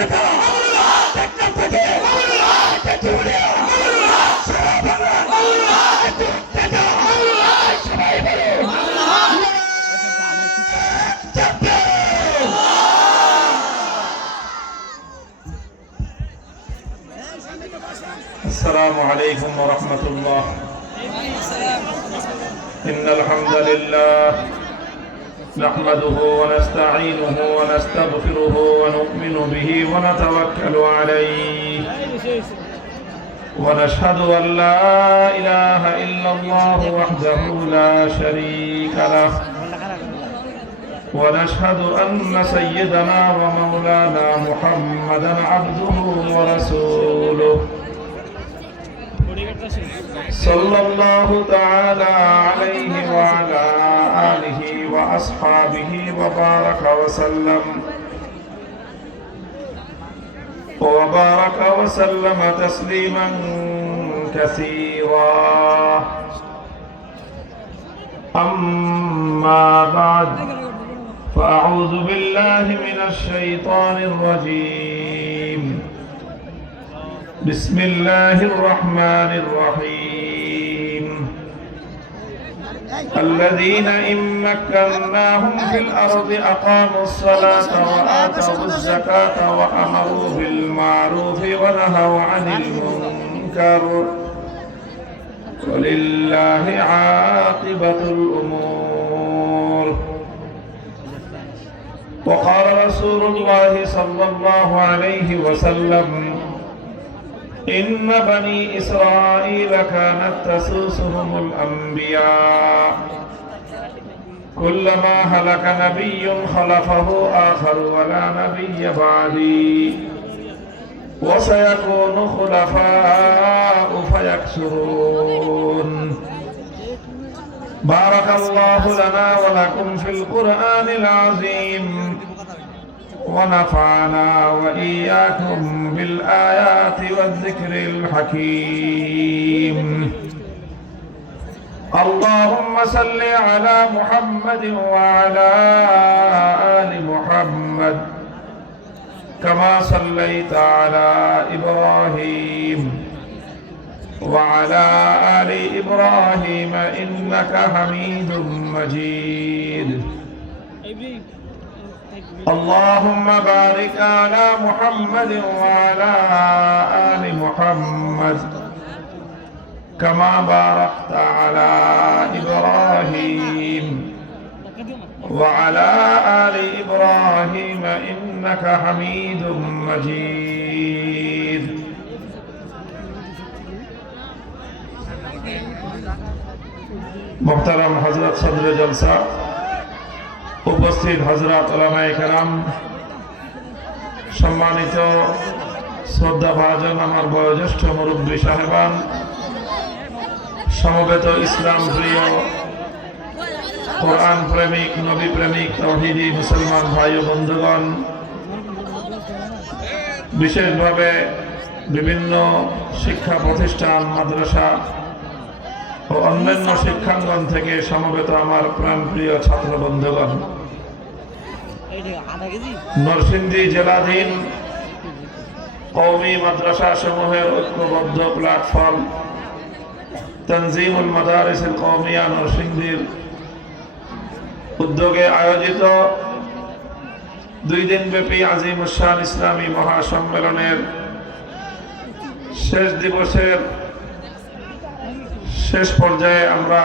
السلام عليكم ورحمة الله. إن الحمد لله نحمده ونستعينه ونستغفره ونؤمن به ونتوكل عليه ونشهد أن لا إله إلا الله وحده لا شريك له ونشهد أن سيدنا ومولانا محمدا عبده ورسوله صلى الله تعالى عليه وعلى آله وأصحابه وبارك وسلم تسليما كثيرا. أما بعد فأعوذ بالله من الشيطان الرجيم. بسم الله الرحمن الرحيم. الذين إن مكناهم في الأرض أقاموا الصلاة وآتوا الزكاة وأمروا بالمعروف ونهوا عن المنكر ولله عاقبة الأمور. وقال رسول الله صلى الله عليه وسلم: إن بني إسرائيل كانت تسوسهم الأنبياء كلما هلك نبي خلفه آخر ولا نبي بعدي وسيكون خلفاء فيكثرون. بارك الله لنا ولكم في القرآن العظيم ونفعنا وإياكم بالآيات والذكر الحكيم. اللهم صل على محمد وعلى آل محمد كما صليت على إبراهيم وعلى آل إبراهيم إنك حميد مجيد. اللهم بارك على محمد وعلى آل محمد كما باركت على إبراهيم وعلى آل إبراهيم إنك حميد مجيد. محترم حضرت صدر جلسہ، উপস্থিত হযরত উলামায়ে কেরাম, সম্মানিত শ্রদ্ধাভাজন আমার বয়োজ্যেষ্ঠ মুরব্বী সাহেবান, সমবেত ইসলাম প্রিয় কোরআন প্রেমিক নবী প্রেমিক তাওহীদি মুসলমান ভাই ও বন্ধুগণ, বিশেষভাবে বিভিন্ন শিক্ষা প্রতিষ্ঠান, মাদ্রাসা ও অন্যান্য শিক্ষাঙ্গন থেকে সমবেত আমার প্রাণপ্রিয় ছাত্র বন্ধুগণ, নরসিংদী জেলাধীন কওমি মাদ্রাসা সমূহের ঐক্যবদ্ধ প্ল্যাটফর্ম তানজিমুল মাদারিসুল কওমিয়া নরসিংদীর উদ্যোগে আয়োজিত 2 দিনব্যাপী আজিমুশ-শান ইসলামী মহাসম্মেলনের শেষ দিবসের শেষ পর্যায়ে আমরা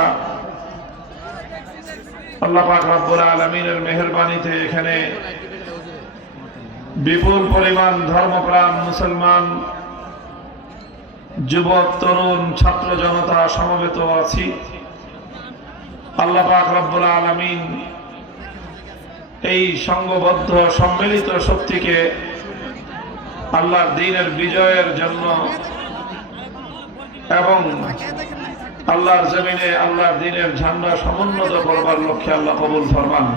আল্লাহ পাক রব্বুল আলামিনের মেহেরবানিতে এখানে বিপুল পরিমাণ ধর্মপ্রাণ মুসলমান যুবক, তরুণ, ছাত্র জনতা সমবেত আছি। আল্লাহ পাক রব্বুল আলামিন এই সংঘবদ্ধ সম্মিলিত শক্তিকে আল্লাহর দ্বীনের বিজয়ের জন্য এবং আল্লাহর জমিনে আল্লাহর দ্বীনের ঝান্ডা সমুন্নত করবার লক্ষ্যে আল্লাহ কবুল ফরমান।